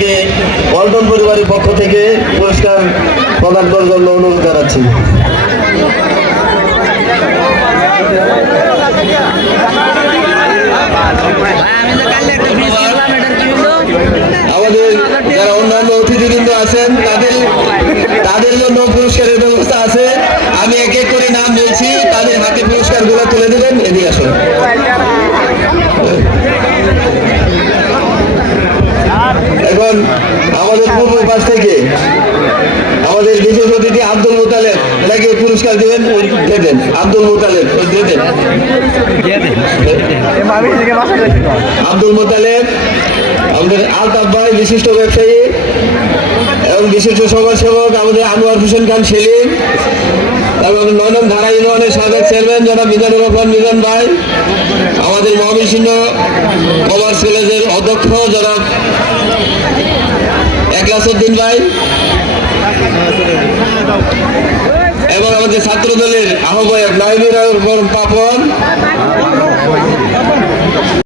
সাহেবকে ওয়ালটন পরিবারের পক্ষ থেকে পুরস্কার প্রদান করার জন্য অনুরোধ জানাচ্ছি। আমাদের যারা অন্যান্য অতিথিবৃন্দ আছেন তাদের জন্য পুরস্কারের ব্যবস্থা আছে। আমি এক এক করে নাম বলছি, তাদের হাতে পুরস্কারগুলো তুলে দেবেন। এদিকে আসুন। এখন আমাদের পূর্ব পাশ থেকে আমাদের বিশেষ অতিথি আব্দুল মোতালেব এটাকে পুরস্কার দেবেন, দেবেন আব্দুল মোতালেব দেবেন। আব্দুল মোতালেব আমাদের আলতাফ ভাই বিশিষ্ট ব্যবসায়ী এবং বিশিষ্ট সমাজসেবক আমাদের আনোয়ার হোসেন খান সেলিম, তারপর নয়নম ধারা ইউনিয়নের সাবেক চেয়ারম্যান যারা মিজানুর রহমান মিজান ভাই, আমাদের ময়মনসিংহ কমার্স কলেজের অধ্যক্ষ যারা একলাসউদ্দিন ভাই, এবং আমাদের ছাত্র দলের আহ্বায়ক নাইমুর পাপন,